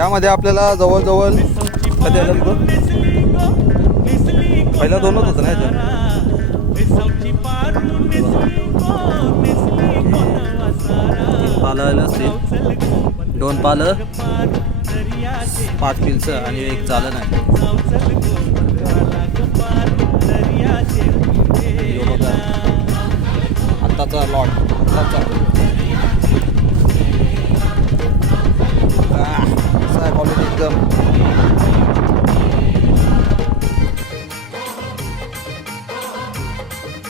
यामध्ये आपल्याला जवळजवळ कधी आलं बघ, पहिला 2च होतं ना याच्यात. 3 पालं आलं असतील, 2 पालं, 5 पिल्स आणि 1 चालं नाही.